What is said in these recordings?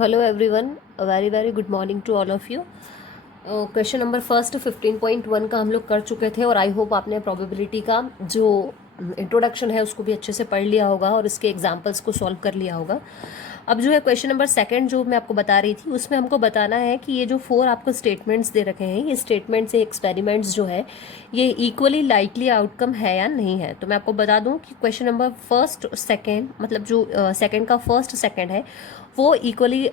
Hello everyone, very very good morning to all of you. Question number first 15.1 का हम लोग कर चुके थे और आई होप आपने प्रोबेबिलिटी का जो इंट्रोडक्शन है उसको भी अच्छे से पढ़ लिया होगा और इसके एग्जांपल्स को सॉल्व कर लिया होगा। अब जो है क्वेश्चन नंबर सेकंड जो मैं आपको बता रही थी उसमें हमको बताना है कि ये जो 4 आपको स्टेटमेंट्स दे रखे हैं, ये स्टेटमेंट्स या एक्सपेरिमेंट्स जो है ये इक्वली लाइकली आउटकम है या नहीं है। तो मैं आपको बता दूं कि क्वेश्चन नंबर फर्स्ट सेकेंड मतलब जो सेकेंड का फर्स्ट सेकेंड है वो इक्वली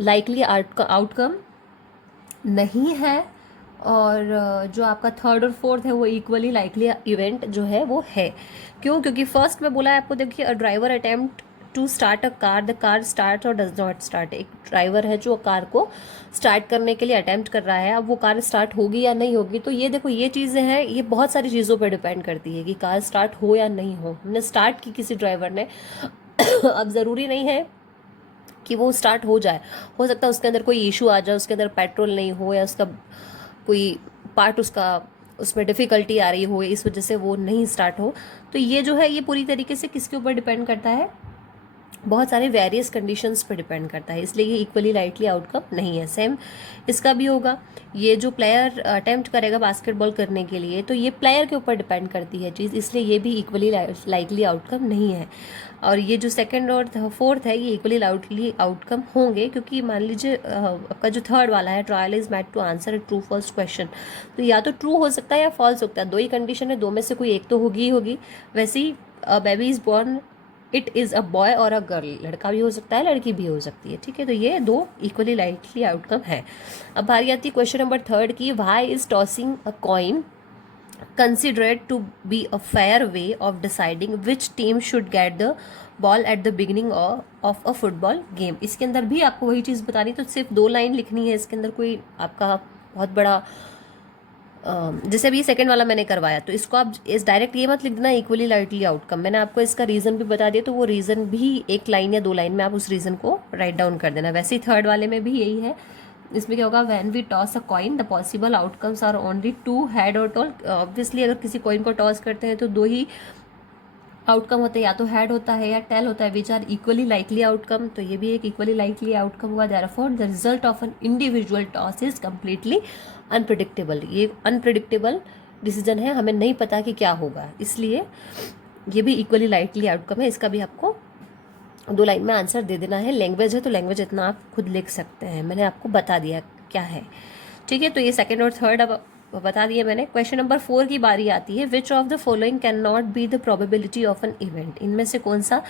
लाइकली आउटकम नहीं है, और जो आपका थर्ड और फोर्थ है वो इक्वली लाइकली इवेंट जो है वो है। क्यों? क्योंकि फर्स्ट में बोला है आपको, देखिए, a driver attempt to start a car, the car start or does not start. एक ड्राइवर है जो कार को स्टार्ट करने के लिए अटेम्प्ट कर रहा है, अब वो कार स्टार्ट होगी या नहीं होगी। तो ये देखो, ये चीज़ें हैं, ये बहुत सारी चीज़ों पर डिपेंड करती है कि कार स्टार्ट हो या नहीं हो। हमने स्टार्ट की किसी ड्राइवर ने अब ज़रूरी नहीं है कि वो स्टार्ट हो जाए, हो सकता है उसके अंदर कोई इशू आ जाए, उसके अंदर पेट्रोल नहीं हो या उसका कोई पार्ट उसका उसमें डिफ़िकल्टी आ रही हो, इस वजह से वो नहीं स्टार्ट हो। तो ये जो है ये पूरी तरीके से किसके ऊपर डिपेंड करता है, बहुत सारे वेरियस कंडीशंस पे डिपेंड करता है, इसलिए ये इक्वली लाइकली आउटकम नहीं है। सेम इसका भी होगा, ये जो प्लेयर अटेम्प्ट करेगा बास्केटबॉल करने के लिए, तो ये प्लेयर के ऊपर डिपेंड करती है चीज़, इसलिए ये भी इक्वली लाइकली आउटकम नहीं है। और ये जो सेकंड और फोर्थ है ये इक्वली लाइकली आउटकम होंगे, क्योंकि मान लीजिए आपका जो थर्ड वाला है, trial is made to answer a true false question, तो या तो ट्रू हो सकता है या फॉल्स हो सकता है, दो ही कंडीशन है, दो में से कोई एक तो होगी ही होगी। वैसे ही baby is born, it is a boy और अ गर्ल, लड़का भी हो सकता है लड़की भी हो सकती है, ठीक है। तो ये दो इक्वली लाइकली आउटकम है। अब बारी आती है क्वेश्चन नंबर थर्ड की, why is tossing a coin considered to be a fair way of deciding which team should get the ball at the beginning of a football game। इसके अंदर भी आपको वही चीज़ बतानी, तो सिर्फ 2 लाइन लिखनी है, इसके अंदर कोई आपका बहुत बड़ा जैसे अभी सेकंड वाला मैंने करवाया, तो इसको आप इस डायरेक्ट ये मत लिख देना इक्वली लाइकली आउटकम, मैंने आपको इसका रीज़न भी बता दिया, तो वो रीज़न भी 1 लाइन या 2 लाइन में आप उस रीज़न को राइट डाउन कर देना। वैसे ही थर्ड वाले में भी यही है। इसमें क्या होगा, when we toss a coin the possible outcomes are only 2 head और टॉल। ऑब्वियसली अगर किसी कॉइन को टॉस करते हैं तो 2 ही आउटकम होते हैं, या तो हेड होता है या टेल होता है, which are equally likely outcome. तो ये भी एक इक्वली लाइकली आउटकम हुआ। Therefore the result of an individual toss is completely unpredictable. ये अनप्रिडिक्टेबल डिसीजन है, हमें नहीं पता कि क्या होगा, इसलिए ये भी इक्वली लाइकली आउटकम है। इसका भी आपको 2 लाइन में आंसर दे देना है। लैंग्वेज है तो लैंग्वेज इतना आप खुद लिख सकते हैं, मैंने आपको बता दिया क्या है, ठीक है। तो ये सेकंड और थर्ड अब बता दिया मैंने। क्वेश्चन नंबर 4 की बारी आती है, which of the following can not be the probability of an event. इनमें से कौन सा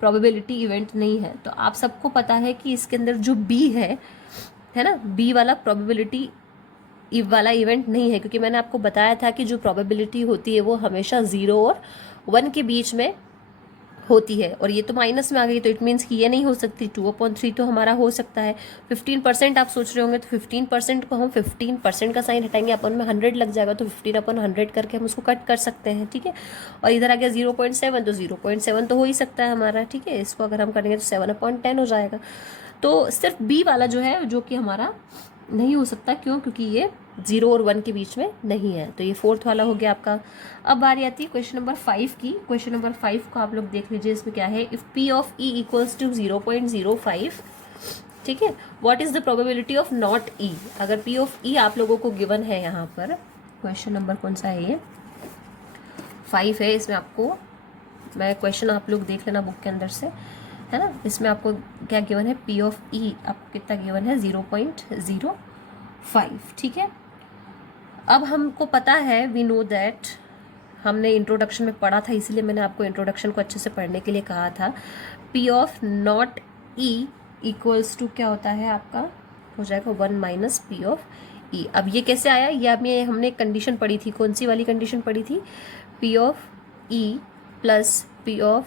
प्रोबेबिलिटी इवेंट नहीं है। तो आप सबको पता है कि इसके अंदर जो बी है ना, बी वाला प्रोबेबिलिटी वाला इवेंट नहीं है, क्योंकि मैंने आपको बताया था कि जो प्रोबेबिलिटी होती है वो हमेशा 0 और 1 के बीच में होती है, और ये तो माइनस में आ गई, तो इट मीन्स कि ये नहीं हो सकती। 2/3 तो हमारा हो सकता है। 15% आप सोच रहे होंगे, तो 15% को हम 15% का साइन हटाएंगे, अपन में 100 लग जाएगा, तो 15/100 करके हम उसको कट कर सकते हैं, ठीक है। और इधर आ गया 0.7, तो 0.7 तो हो ही सकता है हमारा, ठीक है। इसको अगर हम करेंगे तो 7/10 हो जाएगा। तो सिर्फ बी वाला जो है, जो कि हमारा नहीं हो सकता, क्यों? क्योंकि ये 0 और 1 के बीच में नहीं है। तो ये फोर्थ वाला हो गया आपका। अब बारी आती है क्वेश्चन नंबर 5 की। क्वेश्चन नंबर 5 को आप लोग देख लीजिए, इसमें क्या है, if P of E equals to 0.05, ठीक है, what is the probability of not E. अगर पी ऑफ ई आप लोगों को गिवन है, यहाँ पर क्वेश्चन नंबर कौन सा है, ये 5 है। इसमें आपको मैं क्वेश्चन आप लोग देख लेना बुक के अंदर से, है ना। इसमें आपको क्या गिवन है, पी ऑफ ई आपको कितना गिवन है, 0.05, ठीक है। अब हमको पता है, वी नो दैट, हमने इंट्रोडक्शन में पढ़ा था, इसीलिए मैंने आपको इंट्रोडक्शन को अच्छे से पढ़ने के लिए कहा था। P of not E equals to क्या होता है आपका, हो जाएगा 1 माइनस पी ऑफ ई। अब ये कैसे आया, ये हमने एक कंडीशन पढ़ी थी, कौन सी वाली कंडीशन पढ़ी थी, P of E plus P of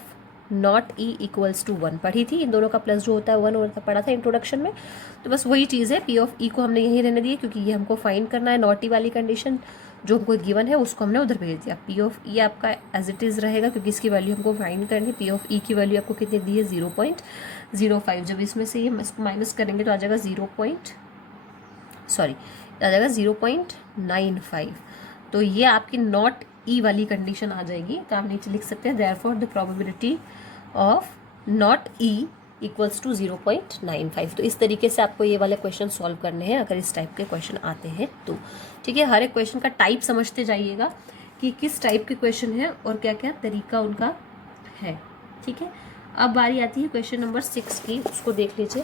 not E equals to 1 पढ़ी थी। इन दोनों का प्लस जो होता है 1 होता पढ़ा था इंट्रोडक्शन में। तो बस वही चीज़ है, पी ऑफ ई को हमने यहीं रहने दिया, क्योंकि ये हमको फाइंड करना है। नॉट ई वाली कंडीशन जो हमको गिवन है उसको हमने उधर भेज दिया। पी ऑफ ई आपका एज इट इज़ रहेगा, क्योंकि इसकी वैल्यू हमको फाइंड करनी है। पी ऑफ ई की वैल्यू आपको कितनी दी है, 0.05। जब इसमें से ये इसको माइनस करेंगे तो आ जाएगा 0.95। तो ये आपकी नॉट ई वाली कंडीशन आ जाएगी। तो आप नीचे लिख सकते हैं, therefore the probability of not E equals to 0.95। तो इस तरीके से आपको ये वाले क्वेश्चन सॉल्व करने हैं अगर इस टाइप के क्वेश्चन आते हैं तो। ठीक है, हर एक क्वेश्चन का टाइप समझते जाइएगा कि किस टाइप के क्वेश्चन है और क्या क्या तरीका उनका है। ठीक है, अब बारी आती है क्वेश्चन नंबर 6 की, उसको देख लीजिए।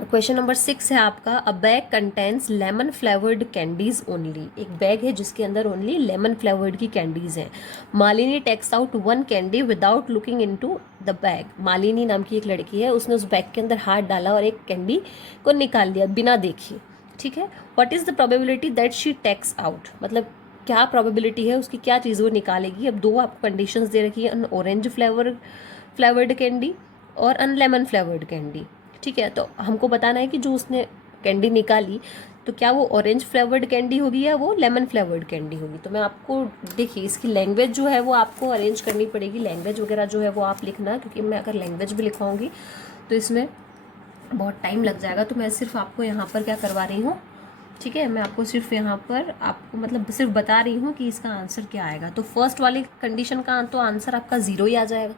क्वेश्चन नंबर 6 है आपका, a bag contains lemon flavoured candies only. एक बैग है जिसके अंदर ओनली लेमन फ्लेवर्ड की कैंडीज हैं। Malini takes out one candy without looking into the bag. Malini नाम की एक लड़की है, उसने उस बैग के अंदर हाथ डाला और एक कैंडी को निकाल लिया बिना देखे। ठीक है, what is the probability that she takes out, मतलब क्या प्रोबेबिलिटी है उसकी, क्या चीज़ वो निकालेगी। अब दो आपको कंडीशंस दे रखी है, अन ऑरेंज फ्लेवर्ड कैंडी और अन लेमन फ्लेवर्ड कैंडी। ठीक है, तो हमको बताना है कि जो उसने कैंडी निकाली तो क्या वो ऑरेंज फ्लेवर्ड कैंडी होगी या वो लेमन फ्लेवर्ड कैंडी होगी। तो मैं आपको, देखिए इसकी लैंग्वेज जो है वो आपको अरेंज करनी पड़ेगी। लैंग्वेज वगैरह जो है वो आप लिखना, क्योंकि मैं अगर लैंग्वेज भी लिखवाऊंगी तो इसमें बहुत टाइम लग जाएगा। तो मैं सिर्फ आपको यहाँ पर क्या करवा रही हूँ, ठीक है, मैं आपको सिर्फ यहाँ पर आपको मतलब सिर्फ बता रही हूँ कि इसका आंसर क्या आएगा। तो फर्स्ट वाली कंडीशन का तो आंसर आपका 0 ही आ जाएगा।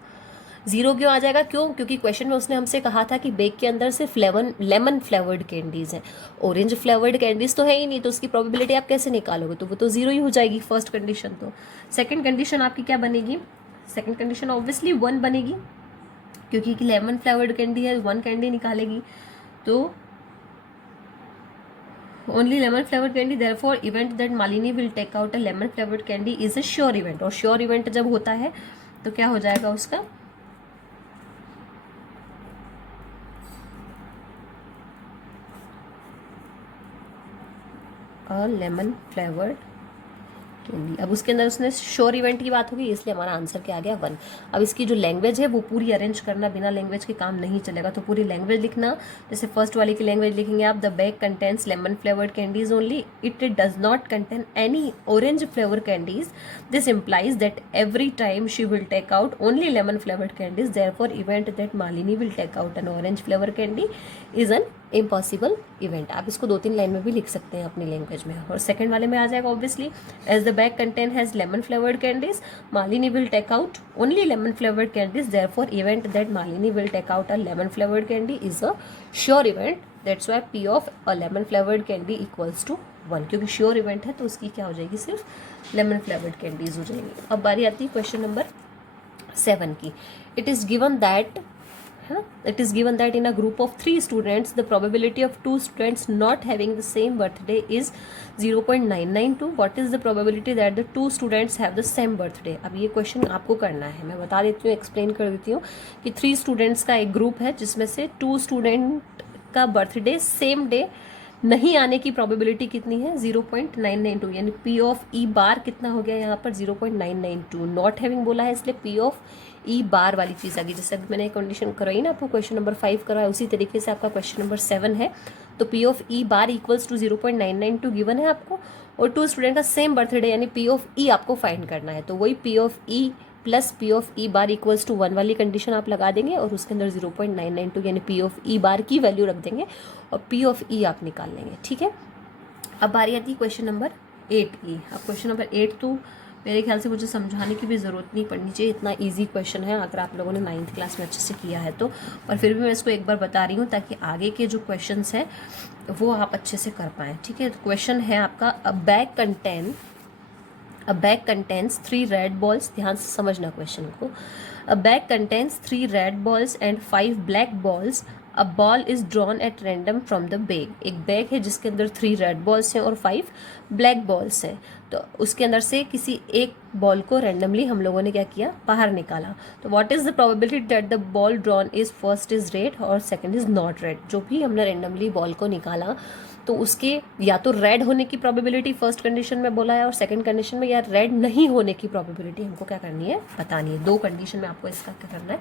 0 क्यों आ जाएगा, क्यों, क्योंकि क्वेश्चन में उसने हमसे कहा था कि बेग के अंदर सिर्फ लेमन फ्लेवर्ड कैंडीज हैं, ऑरेंज फ्लेवर्ड कैंडीज तो है ही नहीं, तो उसकी प्रोबेबिलिटी आप कैसे निकालोगे, तो वो तो 0 ही हो जाएगी फर्स्ट कंडीशन। तो सेकंड कंडीशन आपकी क्या बनेगी, सेकंड कंडीशन ऑब्वियसली 1 बनेगी, क्योंकि लेमन फ्लेवर्ड कैंडी है, 1 कैंडी निकालेगी। तो only lemon flavoured candy, therefore event that Malini will take out a lemon flavoured candy is a sure event. और श्योर इवेंट जब होता है तो क्या हो जाएगा उसका, लेमन फ्लेवर्ड कैंडी। अब उसके अंदर उसने श्योर इवेंट की बात होगी, इसलिए हमारा आंसर क्या आ गया 1। अब इसकी जो लैंग्वेज है वो पूरी अरेंज करना, बिना लैंग्वेज के काम नहीं चलेगा, तो पूरी लैंग्वेज लिखना। जैसे फर्स्ट वाले की लैंग्वेज लिखेंगे आप, the bag contains lemon flavoured candies only, it does not contain any orange flavour candies, this implies that every time she will take out only lemon flavoured candies, therefore event that Malini will take out an orange flavour candy is an impossible event. आप इसको 2-3 line में भी लिख सकते हैं अपनी language में। और सेकंड वाले में आ जाएगा obviously, as the bag contain has lemon flavoured candies, Malini will take out only lemon flavoured candies, therefore event that Malini will take out a lemon flavoured candy is a sure event, that's why P of a lemon flavoured candy equals to 1। क्योंकि sure event है तो उसकी क्या हो जाएगी, सिर्फ lemon flavoured candies हो जाएंगी। अब बारी आती है क्वेश्चन नंबर 7 की। It is given that it is given that in a group of 3 students the probability of 2 students not having the same birthday is 0.992। what is the probability that the 2 students have the same birthday। अब ये question आपको करना है, मैं बता देती हूँ, explain कर देती हूँ कि 3 स्टूडेंट्स का एक ग्रुप है जिसमें से 2 स्टूडेंट का बर्थडे सेम डे नहीं आने की प्रोबेबिलिटी कितनी है, 0.992। यानी पी ऑफ ई बार कितना हो गया यहाँ पर, 0.992। नॉट हैविंग बोला है इसलिए पी ऑफ ई बार वाली चीज़ आ गई। जैसे अभी मैंने कंडीशन करवाई ना आपको, क्वेश्चन नंबर 5 करवाया, उसी तरीके से आपका क्वेश्चन नंबर 7 है। तो P of E bar equals to 0.992 given है आपको, और 2 स्टूडेंट का सेम बर्थडे यानी पी ऑफ ई आपको फाइंड करना है। तो वही P of E plus P of E bar equals to 1 वाली कंडीशन आप लगा देंगे और उसके अंदर 0.992 यानी पी ऑफ ई बार की वैल्यू रख देंगे और पी ऑफ ई आप निकाल लेंगे। ठीक है, अब बारी आती है क्वेश्चन नंबर 8 की। अब क्वेश्चन नंबर 8 तो मेरे ख्याल से मुझे समझाने की भी ज़रूरत नहीं पड़नी चाहिए, इतना इजी क्वेश्चन है अगर आप लोगों ने 9th क्लास में अच्छे से किया है तो। पर फिर भी मैं इसको एक बार बता रही हूँ ताकि आगे के जो क्वेश्चंस हैं वो आप अच्छे से कर पाएँ। ठीक है, तो क्वेश्चन है आपका, a bag contains 3 red balls. ध्यान से समझना क्वेश्चन को। अ bag contains 3 red balls and 5 black balls, a ball is drawn at random from the bag. एक बैग है जिसके अंदर 3 रेड बॉल्स हैं और 5 ब्लैक बॉल्स हैं, तो उसके अंदर से किसी एक बॉल को रैंडमली हम लोगों ने क्या किया, बाहर निकाला। तो what is the probability that the ball drawn is first is red और सेकंड इज नॉट रेड। जो भी हमने रैंडमली बॉल को निकाला तो उसके या तो रेड होने की प्रोबेबिलिटी फर्स्ट कंडीशन में बोला है और सेकंड कंडीशन में या रेड नहीं होने की प्रोबेबिलिटी हमको क्या करनी है, बतानी है। 2 कंडीशन में आपको इसका क्या करना है,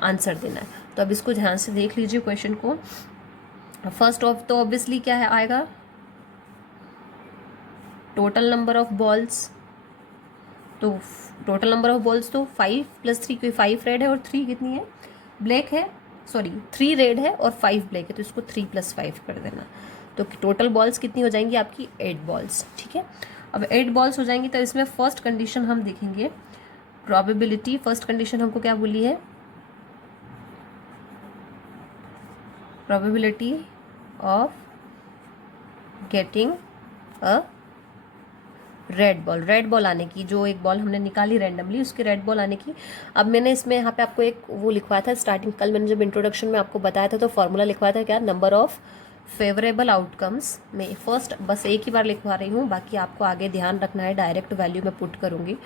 आंसर देना है। तो अब इसको ध्यान से देख लीजिए क्वेश्चन को। फर्स्ट ऑफ तो ऑब्वियसली क्या है आएगा, टोटल नंबर ऑफ बॉल्स। तो टोटल नंबर ऑफ बॉल्स तो 5 + 3, कोई 5 रेड है और 3 कितनी है, ब्लैक है, सॉरी 3 रेड है और 5 ब्लैक है, तो इसको 3 + 5 कर देना। तो टोटल बॉल्स कितनी हो जाएंगी आपकी, 8 बॉल्स। ठीक है, अब 8 बॉल्स हो जाएंगी तो इसमें फर्स्ट कंडीशन हम देखेंगे, प्रोबेबिलिटी। फर्स्ट कंडीशन हमको क्या बोली है, probability of getting a red ball आने की, जो एक बॉल हमने निकाली रैंडमली उसकी रेड बॉल आने की। अब मैंने इसमें यहाँ पे आपको एक वो लिखवाया था स्टार्टिंग, कल मैंने जब इंट्रोडक्शन में आपको बताया था तो फॉर्मूला लिखवाया था क्या, नंबर ऑफ फेवरेबल आउटकम्स। मैं फर्स्ट बस एक ही बार लिखवा रही हूँ, बाकी आपको आगे ध्यान रखना है, डायरेक्ट वैल्यू में पुट करूँगी।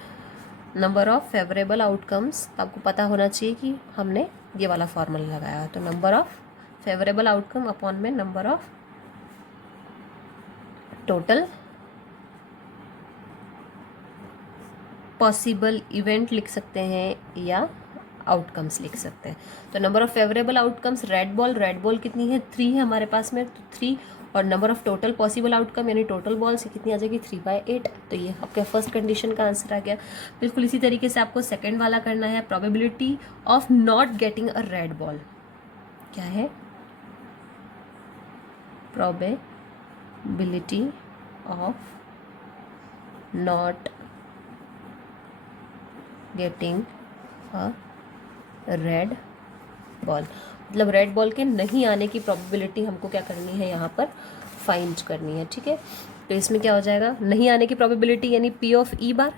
नंबर ऑफ फेवरेबल आउटकम्स, आपको पता होना चाहिए कि हमने ये वाला फॉर्मूला लगाया, तो number of favourable outcome upon में number of total possible event लिख सकते हैं या आउटकम्स लिख सकते हैं। तो number of favourable outcomes, red ball कितनी है, 3 है हमारे पास में, तो 3, और number of total possible outcome यानी टोटल बॉल से कितनी आ जाएगी, 3/8। तो ये आपके फर्स्ट कंडीशन का आंसर आ गया। बिल्कुल इसी तरीके से आपको सेकेंड वाला करना है, probability of not getting a red ball. क्या है, probability of not getting a red ball, मतलब रेड बॉल के नहीं आने की प्रोबेबिलिटी हमको क्या करनी है, यहाँ पर फाइंड करनी है। ठीक है, तो इसमें क्या हो जाएगा, नहीं आने की प्रोबेबिलिटी यानी पी ऑफ ई बार,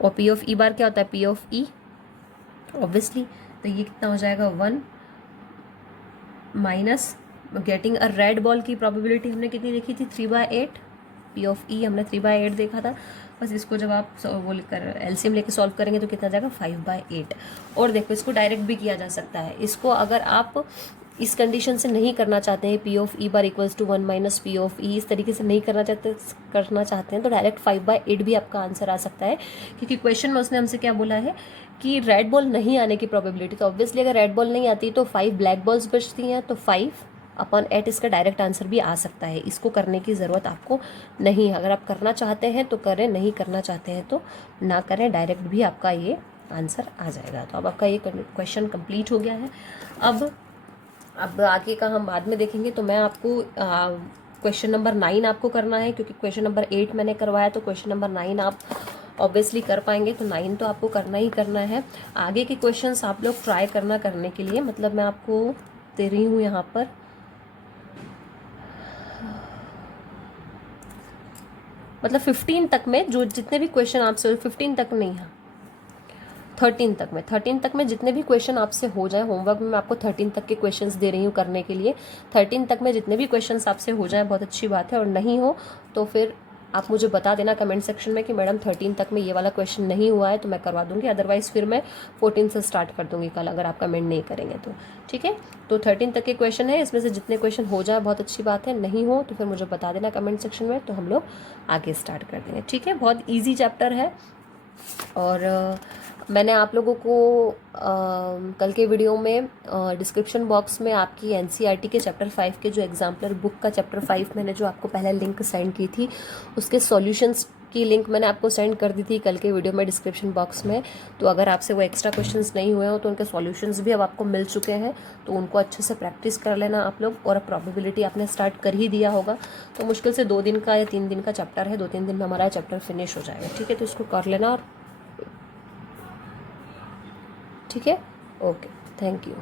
और पी ऑफ ई बार क्या होता है, पी ऑफ ई ऑब्वियसली। तो ये कितना हो जाएगा, 1 minus getting a red ball की प्रोबेबिलिटी हमने कितनी देखी थी, 3/8। पी ऑफ ई हमने 3/8 देखा था। बस इसको जब आप वो लेकर एलसीएम लेके सॉल्व करेंगे तो कितना जाएगा, 5/8। और देखो इसको डायरेक्ट भी किया जा सकता है। इसको अगर आप इस कंडीशन से नहीं करना चाहते हैं, P of E bar equals to 1 minus P of E, इस तरीके से नहीं करना चाहते हैं तो डायरेक्ट 5/8 भी आपका आंसर आ सकता है, क्योंकि क्वेश्चन में उसने हमसे क्या बोला है कि रेड बॉल नहीं आने की प्रोबेबिलिटी। तो ऑब्वियसली अगर रेड बॉल नहीं आती तो 5 ब्लैक बॉल्स बचती हैं, तो 5/8 इसका डायरेक्ट आंसर भी आ सकता है। इसको करने की ज़रूरत आपको नहीं है, अगर आप करना चाहते हैं तो करें, नहीं करना चाहते हैं तो ना करें, डायरेक्ट भी आपका ये आंसर आ जाएगा। तो अब आपका ये क्वेश्चन कंप्लीट हो गया है। अब आगे का हम बाद में देखेंगे। तो मैं आपको क्वेश्चन नंबर 9 आपको करना है, क्योंकि क्वेश्चन नंबर 8 मैंने करवाया, तो क्वेश्चन नंबर 9 आप ऑब्वियसली कर पाएंगे, तो 9 तो आपको करना ही करना है। आगे के क्वेश्चंस आप लोग ट्राई करने के लिए, मतलब मैं आपको दे रही हूँ यहाँ पर मतलब 15 तक में जो जितने भी क्वेश्चन आपसे, 15 तक नहीं है, 13 तक में जितने भी क्वेश्चन आपसे हो जाए, होमवर्क में मैं आपको 13 तक के क्वेश्चंस दे रही हूँ करने के लिए। 13 तक में जितने भी क्वेश्चंस आपसे हो जाए बहुत अच्छी बात है, और नहीं हो तो फिर आप मुझे बता देना कमेंट सेक्शन में कि मैडम 13 तक में ये वाला क्वेश्चन नहीं हुआ है, तो मैं करवा दूंगी, अदरवाइज़ फिर मैं 14 से स्टार्ट कर दूंगी कल, अगर आप कमेंट नहीं करेंगे तो। ठीक है, तो 13 तक के क्वेश्चन है, इसमें से जितने क्वेश्चन हो जाए बहुत अच्छी बात है, नहीं हो तो फिर मुझे बता देना कमेंट सेक्शन में, तो हम लोग आगे स्टार्ट कर देंगे। ठीक है, बहुत ईजी चैप्टर है। और मैंने आप लोगों को कल के वीडियो में डिस्क्रिप्शन बॉक्स में आपकी एनसीईआरटी के चैप्टर 5 के जो एग्जाम्पलर बुक का चैप्टर 5 मैंने जो आपको पहले लिंक सेंड की थी, उसके सॉल्यूशंस की लिंक मैंने आपको सेंड कर दी थी कल के वीडियो में डिस्क्रिप्शन बॉक्स में। तो अगर आपसे वो एक्स्ट्रा क्वेश्चंस नहीं हुए हो तो उनके सॉल्यूशंस भी अब आपको मिल चुके हैं, तो उनको अच्छे से प्रैक्टिस कर लेना आप लोग। और प्रोबेबिलिटी आपने स्टार्ट कर ही दिया होगा, तो मुश्किल से 2 दिन का या 3 दिन का चैप्टर है, 2-3 दिन में हमारा चैप्टर फिनिश हो जाएगा। ठीक है, तो इसको कर लेना। और ठीक है, ओके, थैंक यू।